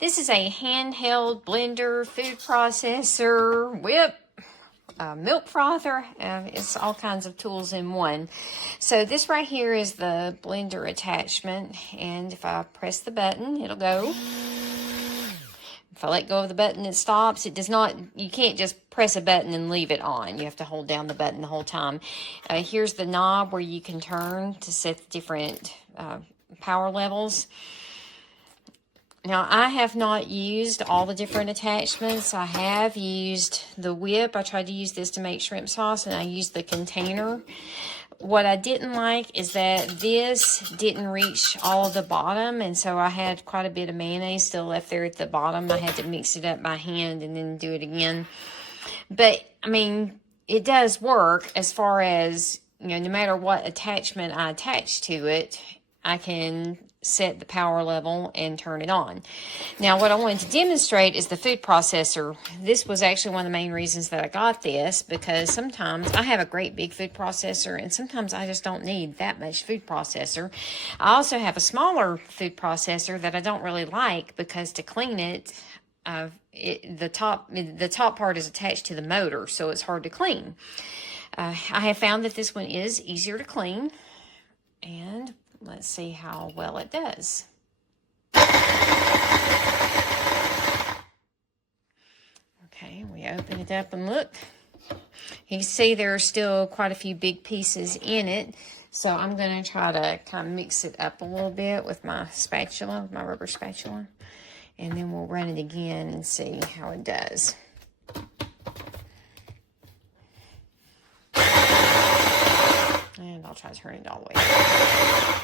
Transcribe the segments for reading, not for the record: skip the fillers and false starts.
This is a handheld blender, food processor, whip, milk frother. It's all kinds of tools in one. So this right here is the blender attachment, and if I press the button, it'll go. If I let go of the button, it stops. It does not, you can't just press a button and leave it on. You have to hold down the button the whole time. Here's the knob where you can turn to set the different power levels. Now, I have not used all the different attachments. I have used the whip. I tried to use this to make shrimp sauce, and I used the container. What I didn't like is that this didn't reach all of the bottom, and so I had quite a bit of mayonnaise still left there at the bottom. I had to mix it up by hand and then do it again. But, I mean, it does work as far as, you know, no matter what attachment I attach to it, I can set the power level and turn it on. Now, what I wanted to demonstrate is the food processor. This was actually one of the main reasons that I got this, because sometimes I have a great big food processor, and sometimes I just don't need that much food processor. I also have a smaller food processor that I don't really like, because to clean it, the top part is attached to the motor, so it's hard to clean. I have found that this one is easier to clean, and let's see how well it does. Okay, we open it up and look. You can see there are still quite a few big pieces in it, so I'm going to try to kind of mix it up a little bit with my spatula, with my rubber spatula, and then we'll run it again and see how it does. And I'll try to turn it all the way down.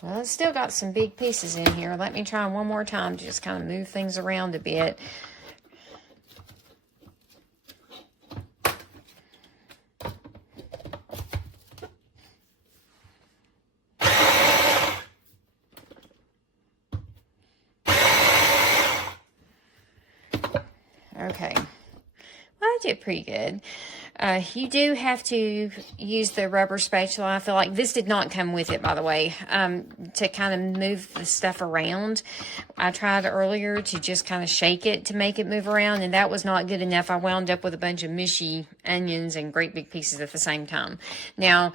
Well, it's still got some big pieces in here. Let me try one more time to just kind of move things around a bit. Okay. Well, I did pretty good. You do have to use the rubber spatula. I feel like this did not come with it, by the way, to kind of move the stuff around. I tried earlier to just kind of shake it to make it move around, and that was not good enough. I wound up with a bunch of mushy onions and great big pieces at the same time. Now,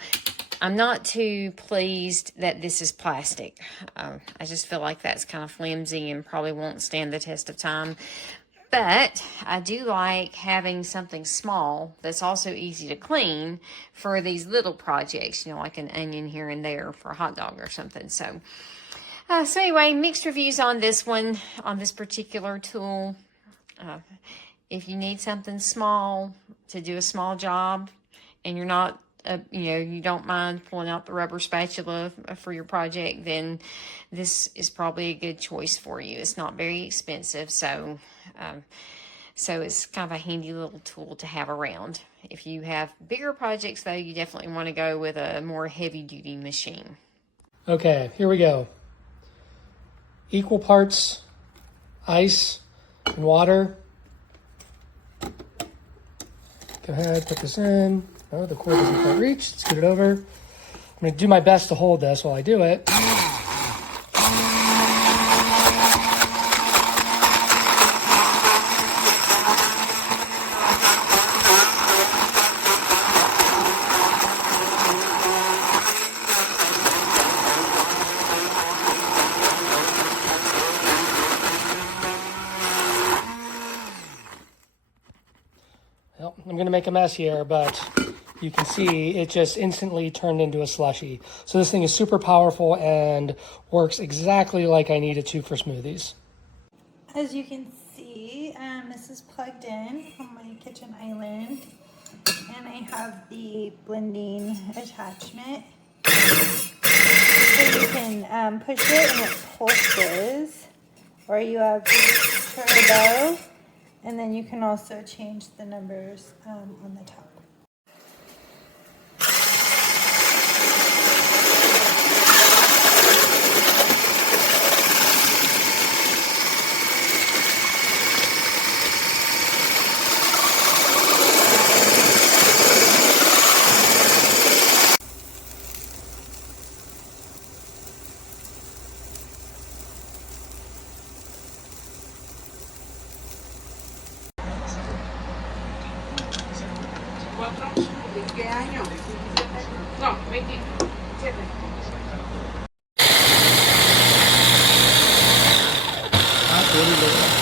I'm not too pleased that this is plastic. I just feel like that's kind of flimsy and probably won't stand the test of time. But I do like having something small that's also easy to clean for these little projects, you know, like an onion here and there for a hot dog or something. So anyway, mixed reviews on this one, on this particular tool. If you need something small to do a small job and you're not, you don't mind pulling out the rubber spatula for your project, then this is probably a good choice for you. It's not very expensive, so it's kind of a handy little tool to have around. If you have bigger projects, though, you definitely want to go with a more heavy-duty machine. Okay, here we go. Equal parts ice and water. Go ahead, put this in. Oh, the cord doesn't quite reach. Let's scoot it over. I'm going to do my best to hold this while I do it. Well, I'm going to make a mess here, but you can see it just instantly turned into a slushy. So this thing is super powerful and works exactly like I need it to for smoothies. As you can see, this is plugged in on my kitchen island, and I have the blending attachment. So you can push it and it pulses, or you have turbo, and then you can also change the numbers on the top. ¿Qué año? No, 27. Ah, 40 minutes.